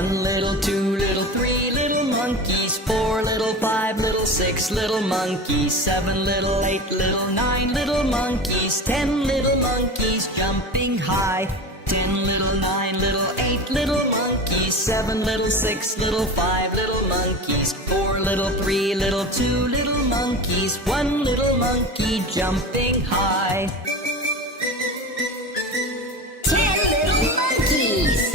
One little, two little, three little monkeys, four little, five little, six little monkeys, seven little, eight little, nine little monkeys, 10 little monkeys jumping high. 10 little, 9 little, 8 little monkeys, 7 little, 6 little, 5 little monkeys, 4 little, 3 little, 2 little monkeys, 1 little monkey jumping high. 10 little monkeys.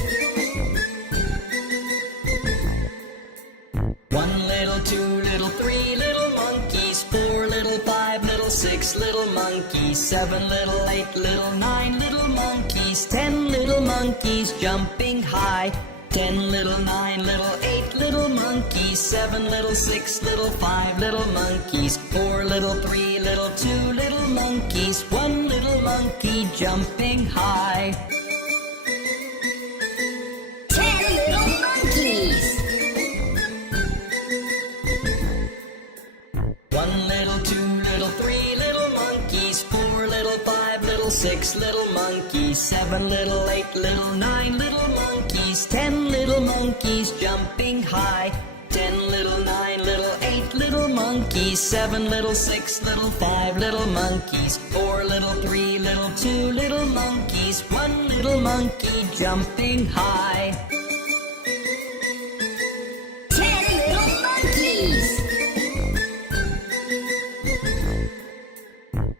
1 little, 2 little, 3 little monkeys, 4 little, 5 little, 6 little monkeys, 7 little, 8 little, 9 little monkeys, 10 little monkeys jumping high. 10 little, 9 little, 8 little monkeys, 7 little, 6 little, 5 little monkeys, 4 little, 3 little, 2 little monkeys, 1 little monkey jumping high. 10 little monkeys. 1 little, 2 little, 3 little monkeys, 4 little, 5 little, 6 little monkeys, 7 little, 8 little, 9 little monkeys, 10 little monkeys jumping high. 10 little, 9 little, 8 little monkeys, 7 little, 6 little, 5 little monkeys, 4 little, 3 little, 2 little monkeys, 1 little monkey jumping high. 10 little monkeys.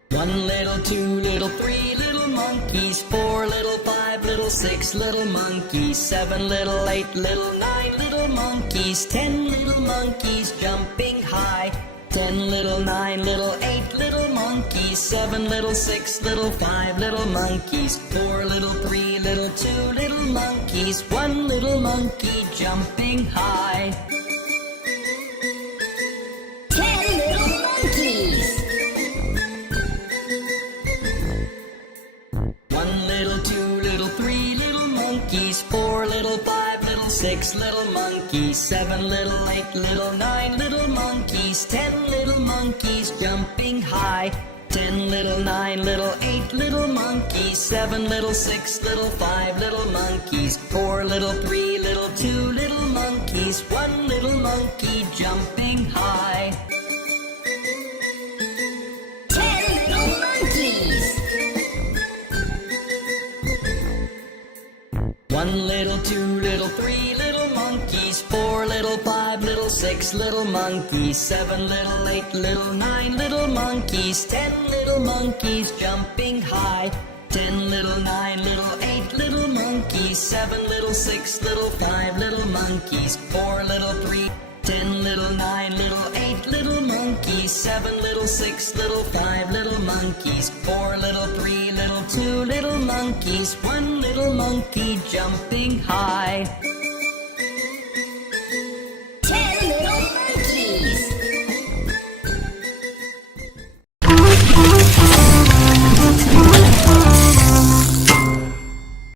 1 little, 2 little, 3 little monkeys, 4 little, 5 little, 6 little monkeys, 7 little, 8 little, 9 little monkeys, 10 little monkeys jumping high. 10 little, 9 little, 8 little monkeys, 7 little, 6 little, 5 little monkeys, 4 little, 3 little, 2 little monkeys, 1 little monkey jumping high. 10 little monkeys. 1 little, 2 little, 3 little monkeys, 4 little, 5 little, 6 little monkeys, 7 little, 8 little, 9 little monkeys, 10 little monkeys jumping high. 10 little, 9 little, 8 little monkeys, 7 little, 6 little, 5 little monkeys, 4 little, 3 little, 2 little monkeys, 1 little monkey jumping high. 10 little monkeys. 1 little, 2 little, 3 little monkeys, 4 little, 5 little, 6 little monkeys, 7 little, 8 little, 9 little monkeys, 10 little monkeys jumping high. 10 little, 9 little, 8 little monkeys, 7 little, 6 little, 5 little monkeys, 4 little, 3, 10 little, 9 little, 8 little monkeys, 7 little, 6 little, 5 little monkeys, 4 little, 3 little, 2 little monkeys, 1 little monkey jumping high.